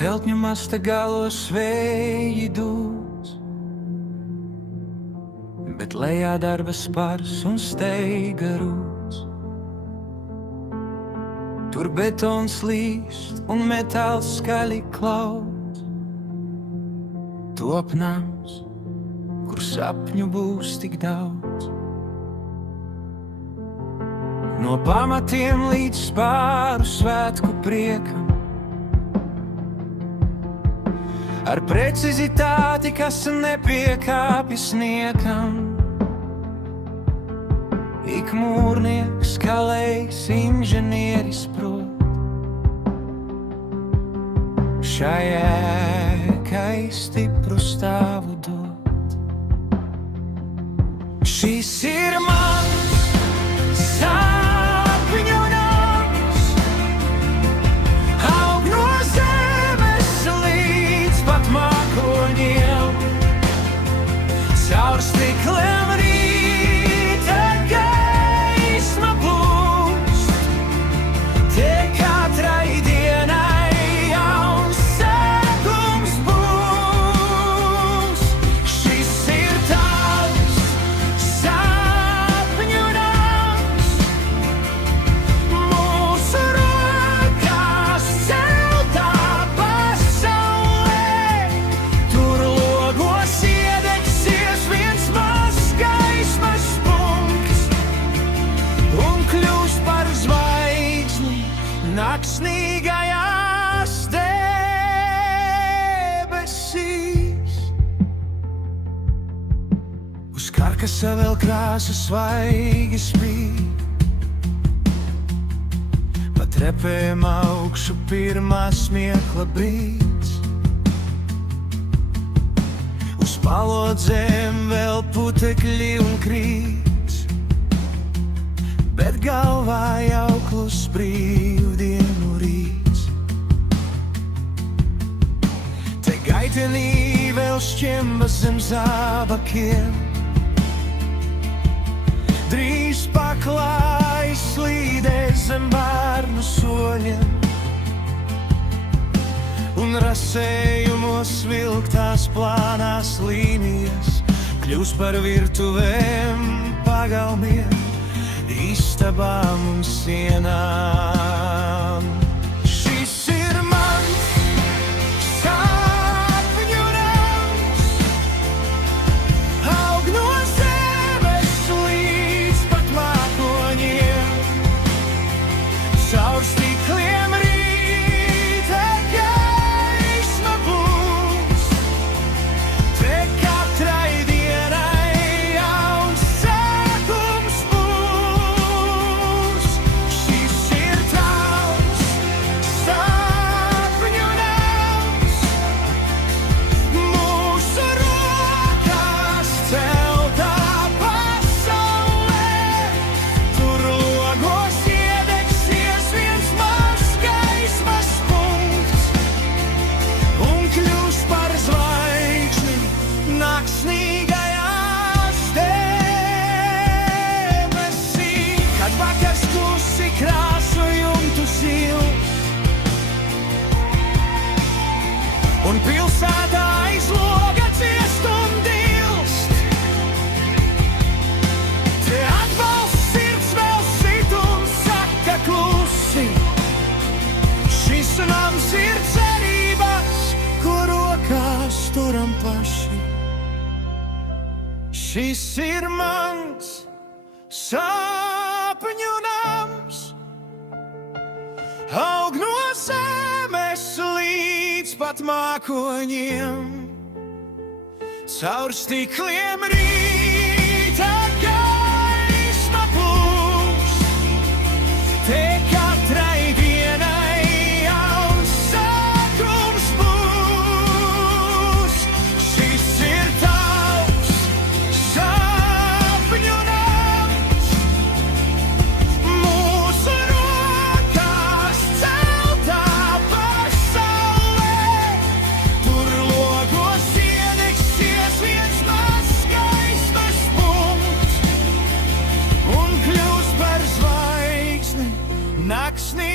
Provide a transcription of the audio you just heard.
Celtņu masta galos vēji dūs, bet lejā darba spars un steiga rūs. Tur betons līst un metāls skaļi klaus. Top nams, kur sapņu būs tik daudz. No pamatiem līdz spāru svētku priekam, ar precizitāti, kas nepiekāpjas niekam. Ik mūrnieks, kalējs, inženieris prot šai ēkai stipru stāvu dot. Šis ir mans sapņu nams, aug no zemes līdz pat mākoņiem, caur stikliem rīta gaisma plūst, te katrai dienai jauns sākums būs. Šis ir tavs sapņu nams, mūsu rokās celtā pasaulē. Tur logos iedegsies viens mazs gaismas punkts un kļūs par zvaigzni naksnīgajās debesīs. Uz karkasa vēl krāsa svaigi spīd, pa trepēm augšu pirmā smiekla brīdis. Uz palodzēm vēl putekļi un krīts, bet galvā jau klus brīvdienu rīts. Te gaitenī vēl šķemba zem zābakiem, drīz paklājas slīdēs zem bērnu soļiem, un rasējumos vilktās plānās līnijas kļūs par virtuvēm, pagalmiem, istabām un sienām. Šis ir mans sapņu nams, aug no zemes līdz pat mākoņiem, caur stikliem rīta gaisma plūst, te katrai dienai jauns sākums būs. Šis ir tavs sapņu nams, mūsu rokās celtā pasaulē. Tur logos iedegsies viens mazs gaismas punkts un kļūs par zvaigzni naksnīgajās debesīs. Kad vakars klusi krāsu jumtu sils un pilsētā aizloga ciest un dilst, te atbalsts sirds vēl sit un saka klusi. Šis nams ir cerības, ko rokās turam paši. Šis ir mans sapņu nams, aug no zemes līdz pat mākoņiem, caur stikliem rīta gaisma plūst, te katrai dienai jauns sākums būs. Šis ir tavs sapņu nams, mūsu rokās celtā pasaulē. Tur logos iedegsies viens mazs gaismas punkts un kļūs par zvaigzni naksnī.